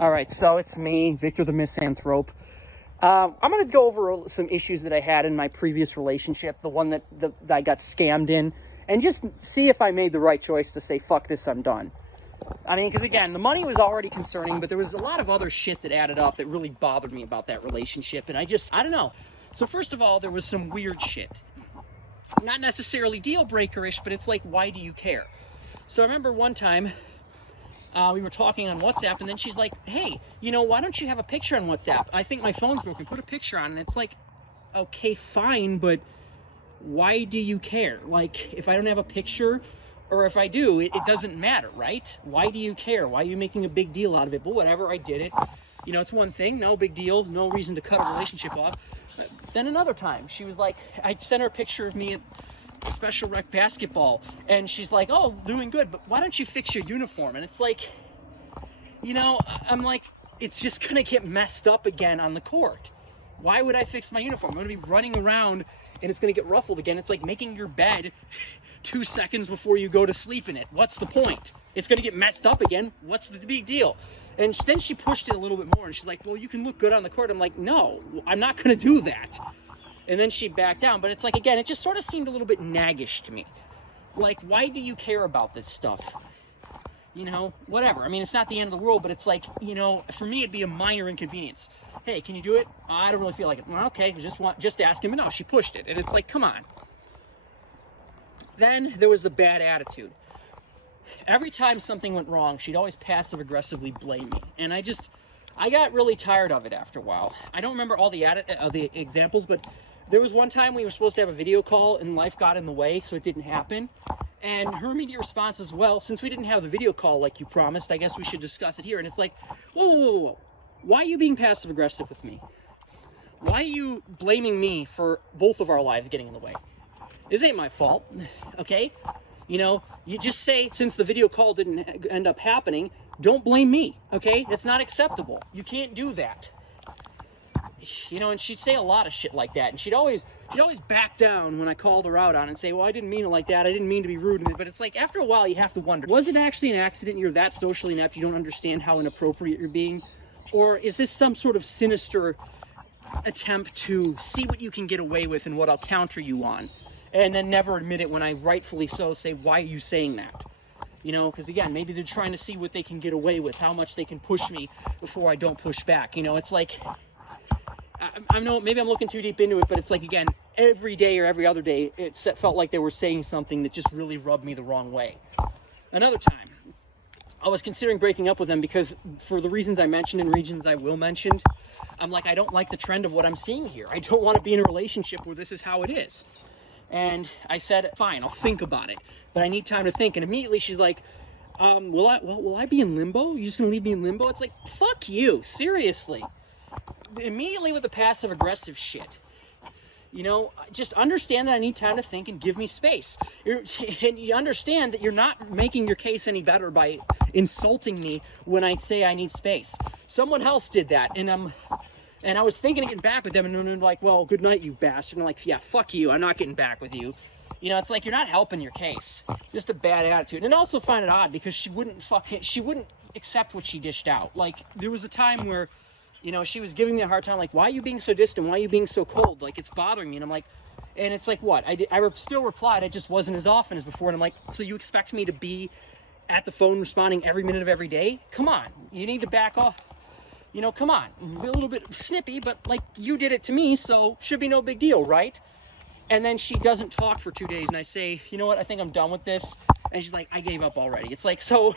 All right, so it's me, Victor the Misanthrope. I'm going to go over some issues that I had in my previous relationship, the one that I got scammed in, and just see if I made the right choice to say, fuck this, I'm done. I mean, because again, the money was already concerning, but there was a lot of other shit that added up that really bothered me about that relationship, and I don't know. So first of all, there was some weird shit. Not necessarily deal breaker-ish, but it's like, why do you care? So I remember one time, we were talking on WhatsApp, and then she's like, hey, you know, why don't you have a picture on WhatsApp? I think my phone's broken. Put a picture on. And it's like, okay, fine, but why do you care? Like, if I don't have a picture, or if I do, it doesn't matter, right? Why do you care? Why are you making a big deal out of it? But whatever, I did it. You know, it's one thing, no big deal, no reason to cut a relationship off. But then another time, she was like, I sent her a picture of me at special rec basketball, and she's like, oh, doing good, but why don't you fix your uniform? And it's like, you know, I'm like, it's just gonna get messed up again on the court. Why would I fix my uniform? I'm gonna be running around and it's gonna get ruffled again. It's like making your bed 2 seconds before you go to sleep in it. What's the point? It's gonna get messed up again. What's the big deal? And then she pushed it a little bit more, and she's like, well, you can look good on the court. I'm like, no, I'm not gonna do that. And then she backed down, but it's like, again, it just sort of seemed a little bit naggish to me. Like, why do you care about this stuff? You know, whatever. I mean, it's not the end of the world, but it's like, you know, for me, it'd be a minor inconvenience. Hey, can you do it? I don't really feel like it. Well, okay, just ask him. But no, she pushed it. And it's like, come on. Then there was the bad attitude. Every time something went wrong, she'd always passive-aggressively blame me. And I got really tired of it after a while. I don't remember all the examples, but there was one time we were supposed to have a video call and life got in the way, so it didn't happen. And her immediate response is, well, since we didn't have the video call like you promised, I guess we should discuss it here. And it's like, whoa, whoa, whoa, whoa. Why are you being passive-aggressive with me? Why are you blaming me for both of our lives getting in the way? This ain't my fault, okay? You know, you just say, since the video call didn't end up happening, don't blame me, okay? It's not acceptable. You can't do that. You know, and she'd say a lot of shit like that, and she'd always back down when I called her out on it and say, well, I didn't mean it like that, I didn't mean to be rude, but it's like, after a while, you have to wonder, was it actually an accident, you're that socially inept, you don't understand how inappropriate you're being, or is this some sort of sinister attempt to see what you can get away with and what I'll counter you on, and then never admit it when I rightfully so say, why are you saying that? You know, because again, maybe they're trying to see what they can get away with, how much they can push me before I don't push back. You know, it's like, I know maybe I'm looking too deep into it, but it's like, again, every day or every other day, it felt like they were saying something that just really rubbed me the wrong way. Another time, I was considering breaking up with them because for the reasons I mentioned and reasons I will mention, I'm like, I don't like the trend of what I'm seeing here. I don't want to be in a relationship where this is how it is. And I said, fine, I'll think about it, but I need time to think. And immediately she's like, will I be in limbo? You're just gonna leave me in limbo? It's like, fuck you, seriously. Immediately with the passive aggressive shit. You know, just understand that I need time to think and give me space. And you understand that you're not making your case any better by insulting me when I say I need space. Someone else did that, and I was thinking of getting back with them, and they're like, well, good night, you bastard. And I'm like, yeah, fuck you, I'm not getting back with you. You know, it's like, you're not helping your case. Just a bad attitude. And I also find it odd because she wouldn't accept what she dished out. Like, there was a time where, you know, she was giving me a hard time, like, why are you being so distant? Why are you being so cold? Like, it's bothering me. And I'm like, and it's like, what? I still replied, I just wasn't as often as before. And I'm like, so you expect me to be at the phone responding every minute of every day? Come on, you need to back off. You know, come on, a little bit snippy, but like, you did it to me, so should be no big deal, right? And then she doesn't talk for 2 days, and I say, you know what, I think I'm done with this. And she's like, I gave up already. It's like, so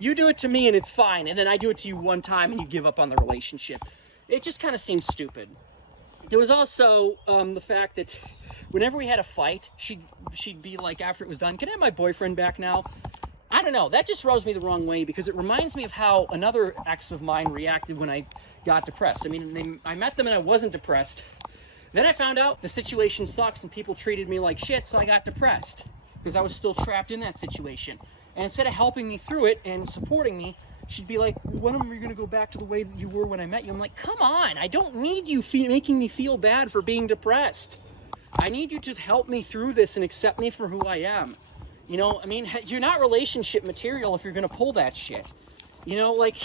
you do it to me and it's fine, and then I do it to you one time and you give up on the relationship. It just kind of seems stupid. There was also the fact that whenever we had a fight, she'd be like, after it was done, can I have my boyfriend back now? I don't know, that just rubs me the wrong way because it reminds me of how another ex of mine reacted when I got depressed. I mean, I met them and I wasn't depressed. Then I found out the situation sucks and people treated me like shit, so I got depressed because I was still trapped in that situation. And instead of helping me through it and supporting me, she'd be like, when are you going to go back to the way that you were when I met you? I'm like, come on, I don't need you making me feel bad for being depressed. I need you to help me through this and accept me for who I am. You know, I mean, you're not relationship material if you're going to pull that shit. You know, like,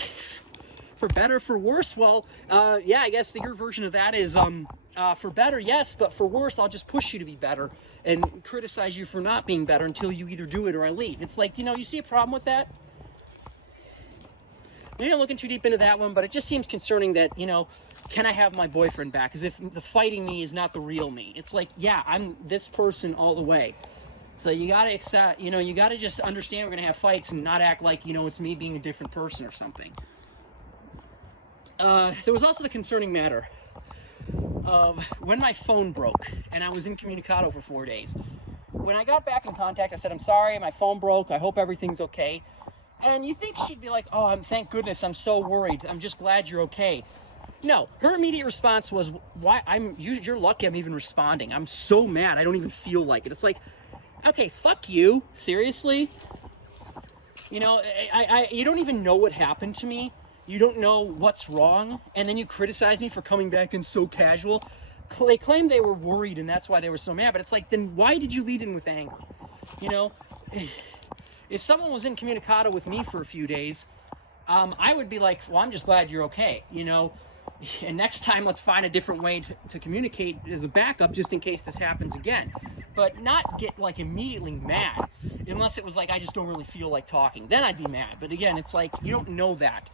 For better, for worse, well, yeah, I guess your version of that is, for better, yes, but for worse, I'll just push you to be better and criticize you for not being better until you either do it or I leave. It's like, you know, you see a problem with that? Maybe I'm looking too deep into that one, but it just seems concerning that, you know, can I have my boyfriend back? As if the fighting me is not the real me. It's like, yeah, I'm this person all the way. So you gotta accept, you know, you gotta just understand we're gonna have fights and not act like, you know, it's me being a different person or something. There was also the concerning matter of when my phone broke and I was incommunicado for 4 days. When I got back in contact, I said, I'm sorry, my phone broke, I hope everything's okay. And you think she'd be like, oh, thank goodness, I'm so worried, I'm just glad you're okay. No, her immediate response was, "Why? You're lucky I'm even responding. I'm so mad, I don't even feel like it." It's like, okay, fuck you, seriously? You know, you don't even know what happened to me. You don't know what's wrong, and then you criticize me for coming back in so casual. They claim they were worried, and that's why they were so mad, but it's like, then why did you lead in with anger? You know, if someone was incommunicado with me for a few days, I would be like, well, I'm just glad you're okay, you know? And next time, let's find a different way to communicate as a backup, just in case this happens again. But not get, like, immediately mad, unless it was like, I just don't really feel like talking. Then I'd be mad. But again, it's like, you don't know that.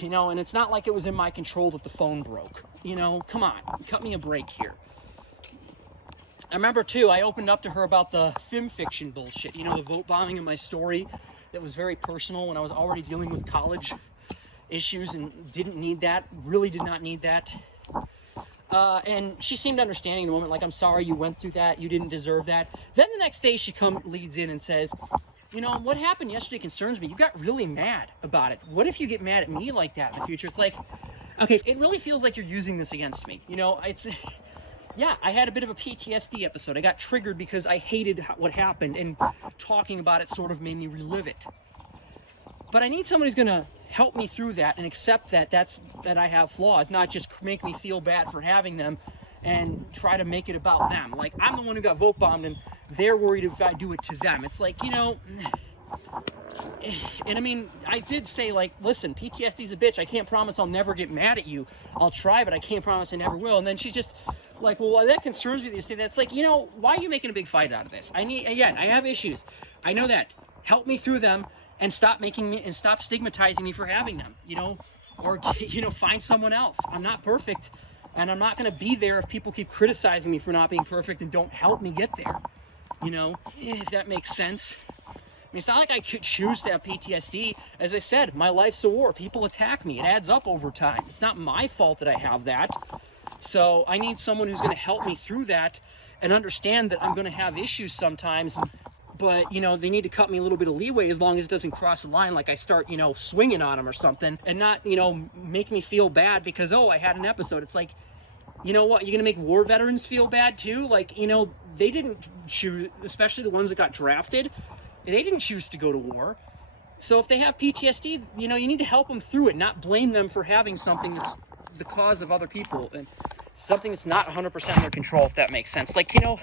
You know, and it's not like it was in my control that the phone broke. You know, come on, cut me a break here. I remember, too, I opened up to her about the film fiction bullshit. You know, the vote bombing in my story that was very personal when I was already dealing with college issues and didn't need that, really did not need that. And she seemed understanding in the moment, like, I'm sorry you went through that, you didn't deserve that. Then the next day she leads in and says, you know, what happened yesterday concerns me. You got really mad about it. What if you get mad at me like that in the future? It's like, okay, it really feels like you're using this against me. You know, it's, yeah, I had a bit of a PTSD episode. I got triggered because I hated what happened, and talking about it sort of made me relive it. But I need someone who's going to help me through that and accept that that I have flaws, not just make me feel bad for having them and try to make it about them. Like, I'm the one who got vote bombed and they're worried if I do it to them. It's like, you know, and I mean, I did say, like, listen, PTSD's a bitch. I can't promise I'll never get mad at you. I'll try, but I can't promise I never will. And then she's just like, well, that concerns me that you say that. It's like, you know, why are you making a big fight out of this? Again, I have issues. I know that. Help me through them. And stop stigmatizing me for having them, you know, or, you know, find someone else. I'm not perfect, and I'm not going to be there if people keep criticizing me for not being perfect and don't help me get there, you know, if that makes sense. I mean, it's not like I could choose to have PTSD. As I said, my life's a war. People attack me. It adds up over time. It's not my fault that I have that. So I need someone who's going to help me through that and understand that I'm going to have issues sometimes. But, you know, they need to cut me a little bit of leeway as long as it doesn't cross the line, like I start, you know, swinging on them or something, and not, you know, make me feel bad because, oh, I had an episode. It's like, you know what, you're going to make war veterans feel bad too? Like, you know, they didn't choose, especially the ones that got drafted, they didn't choose to go to war. So if they have PTSD, you know, you need to help them through it, not blame them for having something that's the cause of other people, and something that's not 100% in their control, if that makes sense. Like, you know,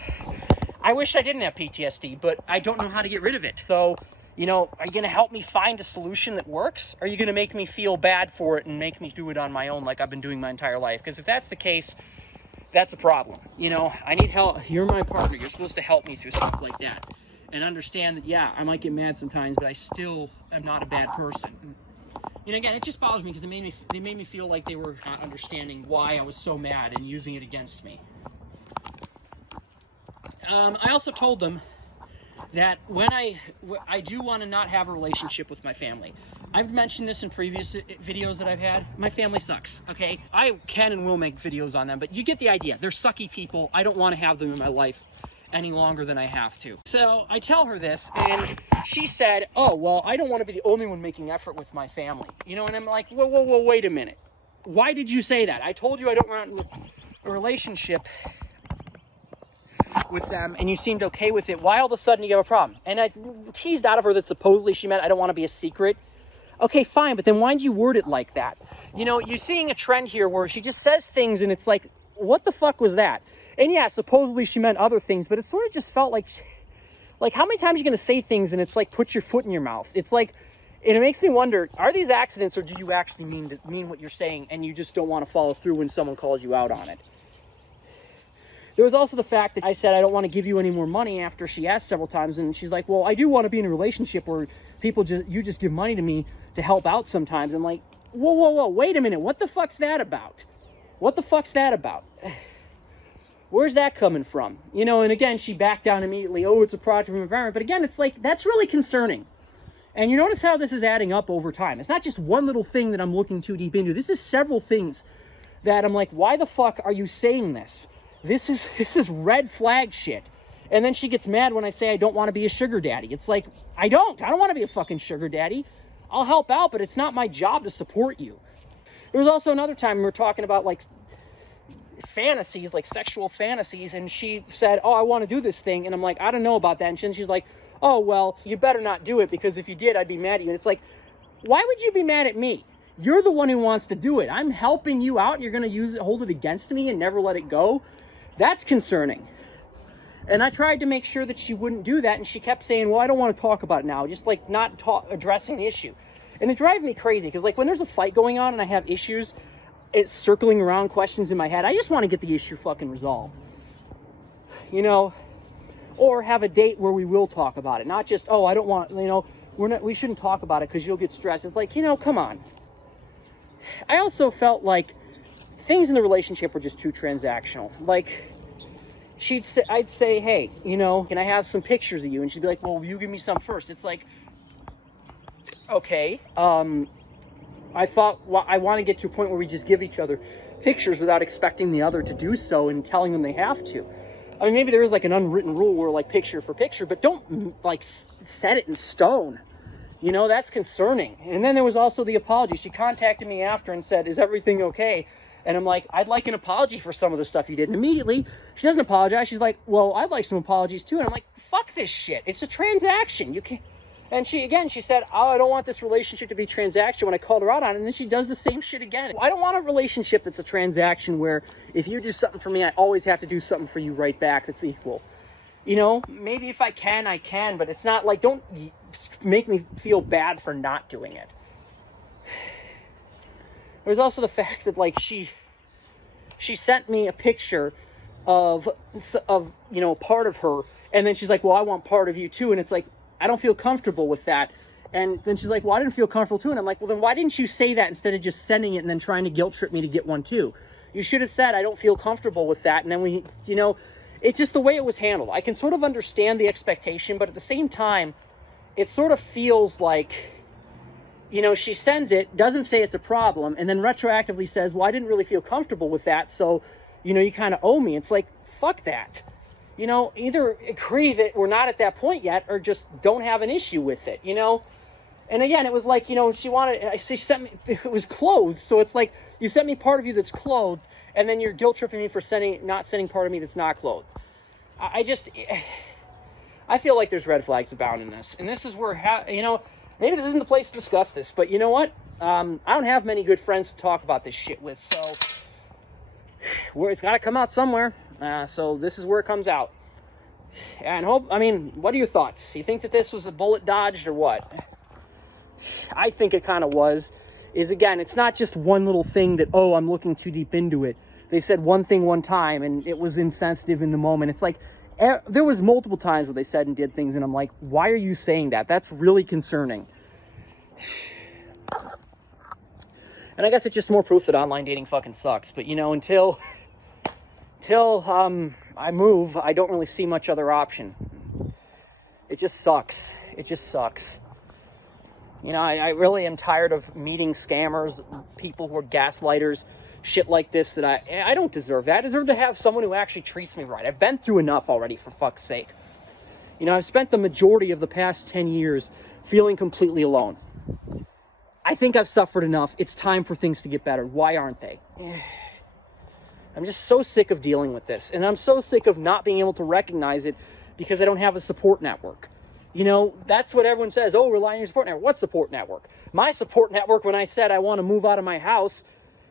I wish I didn't have PTSD, but I don't know how to get rid of it. So, you know, are you going to help me find a solution that works? Or are you going to make me feel bad for it and make me do it on my own like I've been doing my entire life? Because if that's the case, that's a problem. You know, I need help. You're my partner. You're supposed to help me through stuff like that. And understand that, yeah, I might get mad sometimes, but I still am not a bad person. You know, again, it just bothers me because they made me feel like they were not understanding why I was so mad and using it against me. I also told them that when I do want to not have a relationship with my family. I've mentioned this in previous videos that I've had. My family sucks, okay? I can and will make videos on them, but you get the idea. They're sucky people. I don't want to have them in my life any longer than I have to. So I tell her this, and she said, oh, well, I don't want to be the only one making effort with my family. You know, and I'm like, whoa, whoa, whoa, wait a minute. Why did you say that? I told you I don't want a relationship with them, and you seemed okay with it. Why all of a sudden you have a problem? And I teased out of her that supposedly she meant I don't want to be a secret. Okay, fine, but then why'd you word it like that? You know, you're seeing a trend here where she just says things and it's like, what the fuck was that? And yeah, supposedly she meant other things, but it sort of just felt like how many times are you going to say things and it's like, put your foot in your mouth? It's like, And it makes me wonder, are these accidents, or do you actually mean what you're saying and you just don't want to follow through when someone calls you out on it? There was also the fact that I said I don't want to give you any more money after she asked several times, and she's like, well, I do want to be in a relationship where you just give money to me to help out sometimes. I'm like, whoa, wait a minute, what the fuck's that about? What the fuck's that about? Where's that coming from? You know, and again, she backed down immediately. Oh, it's a product of environment. But again, it's like, that's really concerning. And you notice how this is adding up over time. It's not just one little thing that I'm looking too deep into. This is several things that I'm like, why the fuck are you saying this? This is red flag shit. And then she gets mad when I say I don't want to be a sugar daddy. It's like, I don't want to be a fucking sugar daddy. I'll help out, but it's not my job to support you. There was also another time we were talking about like fantasies, like sexual fantasies, and she said, oh, I want to do this thing, and I'm like, I don't know about that. And she's like, oh, well, you better not do it, because if you did, I'd be mad at you. And it's like, why would you be mad at me? You're the one who wants to do it. I'm helping you out, and you're going to hold it against me and never let it go? That's concerning. And I tried to make sure that she wouldn't do that, and she kept saying, well, I don't want to talk about it now, just like not addressing the issue. And it drives me crazy, because like when there's a fight going on and I have issues, it's circling around questions in my head, I just want to get the issue fucking resolved. You know, or have a date where we will talk about it, not just, oh, I don't want, you know, we shouldn't talk about it because you'll get stressed. It's like, you know, come on. I also felt like things in the relationship were just too transactional. Like, I'd say, hey, you know, can I have some pictures of you? And she'd be like, well, you give me some first. It's like, okay, I thought, well, I want to get to a point where we just give each other pictures without expecting the other to do so and telling them they have to. I mean, maybe there is like an unwritten rule where like picture for picture, but don't like set it in stone. You know, that's concerning. And then there was also the apology. She contacted me after and said, is everything okay? And I'm like, I'd like an apology for some of the stuff you did. And immediately, she doesn't apologize. She's like, well, I'd like some apologies too. And I'm like, fuck this shit. It's a transaction. You can't. And she said, oh, I don't want this relationship to be transactional when I called her out on it. And then she does the same shit again. I don't want a relationship that's a transaction where if you do something for me, I always have to do something for you right back that's equal. You know, maybe if I can, but it's not like, don't make me feel bad for not doing it. There's also the fact that like she sent me a picture of you know, part of her, and then she's like, well, I want part of you too. And it's like, I don't feel comfortable with that. And then she's like, well, I didn't feel comfortable too. And I'm like, well, then why didn't you say that instead of just sending it and then trying to guilt trip me to get one too? You should have said, I don't feel comfortable with that. And then you know, it's just the way it was handled. I can sort of understand the expectation, but at the same time, it sort of feels like, you know, she sends it, doesn't say it's a problem, and then retroactively says, well, I didn't really feel comfortable with that, so, you know, you kind of owe me. It's like, fuck that. You know, either agree that we're not at that point yet, or just don't have an issue with it, you know? And again, it was like, you know, she sent me, it was clothes, so it's like, you sent me part of you that's clothed, and then you're guilt tripping me for not sending part of me that's not clothed. I feel like there's red flags abound in this, and this is where, you know, maybe this isn't the place to discuss this, but you know what? I don't have many good friends to talk about this shit with, so it's got to come out somewhere. So this is where it comes out. And I mean, what are your thoughts? You think that this was a bullet dodged or what? I think it kind of was. Again, it's not just one little thing that, oh, I'm looking too deep into it. They said one thing one time and it was insensitive in the moment. It's like, there was multiple times where they said and did things and I'm like, why are you saying that? That's really concerning. And I guess it's just more proof that online dating fucking sucks. But you know, until I move, I don't really see much other option. It just sucks. It just sucks. You know, I really am tired of meeting scammers, people who are gaslighters, shit like this that I don't deserve that. I deserve to have someone who actually treats me right. I've been through enough already, for fuck's sake. You know, I've spent the majority of the past 10 years feeling completely alone. I think I've suffered enough. It's time for things to get better. Why aren't they? I'm just so sick of dealing with this. And I'm so sick of not being able to recognize it because I don't have a support network. You know, that's what everyone says. Oh, rely on your support network. What support network? My support network, when I said I want to move out of my house,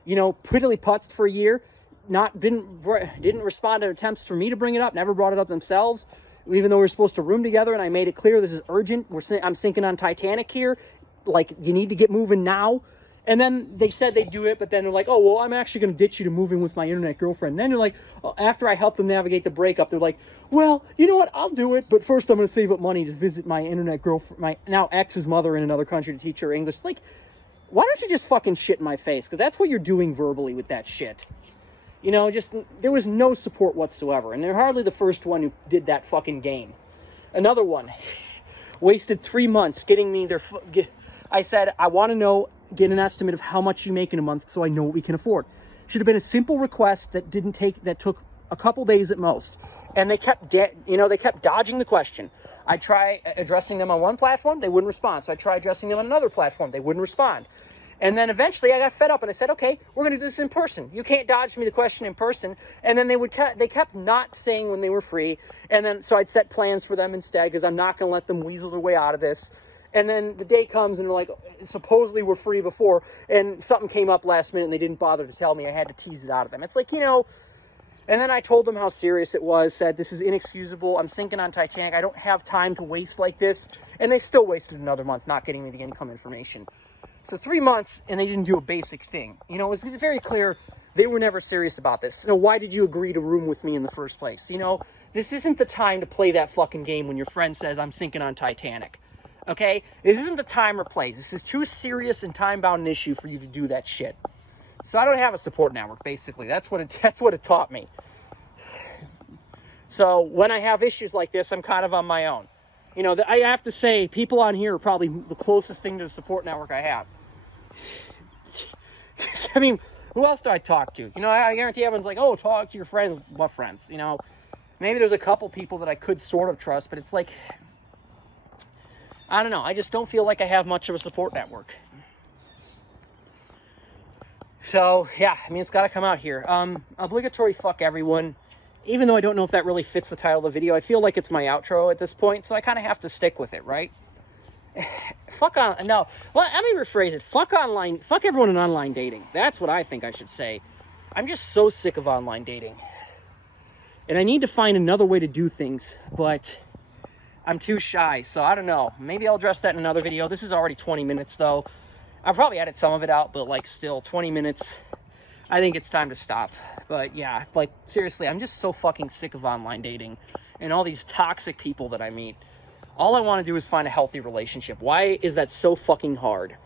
you know, prettily putzed for a year, didn't respond to attempts for me to bring it up, never brought it up themselves, even though we were supposed to room together and I made it clear this is urgent. I'm sinking on Titanic here. like, you need to get moving now. And then they said they'd do it, but then they're like, oh, well, I'm actually going to ditch you to move in with my internet girlfriend. And then they're like, after I helped them navigate the breakup, they're like, well, you know what, I'll do it, but first I'm going to save up money to visit my internet girlfriend, my now ex's mother in another country to teach her English. Like, why don't you just fucking shit in my face? Because that's what you're doing verbally with that shit. You know, just, there was no support whatsoever. And they're hardly the first one who did that fucking game. Another one wasted 3 months getting me their, I said, I want to know, get an estimate of how much you make in a month so I know what we can afford. Should have been a simple request that that took a couple days at most. And they kept, they kept dodging the question. I try addressing them on one platform, they wouldn't respond. So I tried addressing them on another platform, they wouldn't respond. And then eventually I got fed up and I said, okay, we're going to do this in person. You can't dodge me the question in person. And then they kept not saying when they were free. And then, so I'd set plans for them instead, because I'm not going to let them weasel their way out of this. And then the day comes and they're like, supposedly we're free before, and something came up last minute and they didn't bother to tell me. I had to tease it out of them. It's like, you know, and then I told them how serious it was, said, this is inexcusable. I'm sinking on Titanic. I don't have time to waste like this. And they still wasted another month not getting me the income information. So 3 months and they didn't do a basic thing. You know, it was very clear they were never serious about this. So why did you agree to room with me in the first place? You know, this isn't the time to play that fucking game when your friend says, I'm sinking on Titanic. Okay? This isn't the time or place. This is too serious and time-bound an issue for you to do that shit. So I don't have a support network, basically. That's what it taught me. So when I have issues like this, I'm kind of on my own. You know, I have to say, people on here are probably the closest thing to the support network I have. I mean, who else do I talk to? You know, I guarantee everyone's like, oh, talk to your friends. What friends? You know, maybe there's a couple people that I could sort of trust, but it's like, I don't know. I just don't feel like I have much of a support network. So, yeah, I mean, it's got to come out here. Obligatory fuck everyone. Even though I don't know if that really fits the title of the video, I feel like it's my outro at this point, so I kind of have to stick with it, right? Fuck on, no, well, let me rephrase it. Fuck everyone in online dating. That's what I think I should say. I'm just so sick of online dating. And I need to find another way to do things, but I'm too shy, so I don't know. Maybe I'll address that in another video. This is already 20 minutes, though. I'll probably edit some of it out, but, like, still, 20 minutes, I think it's time to stop. But, yeah, like, seriously, I'm just so fucking sick of online dating and all these toxic people that I meet. All I want to do is find a healthy relationship. Why is that so fucking hard?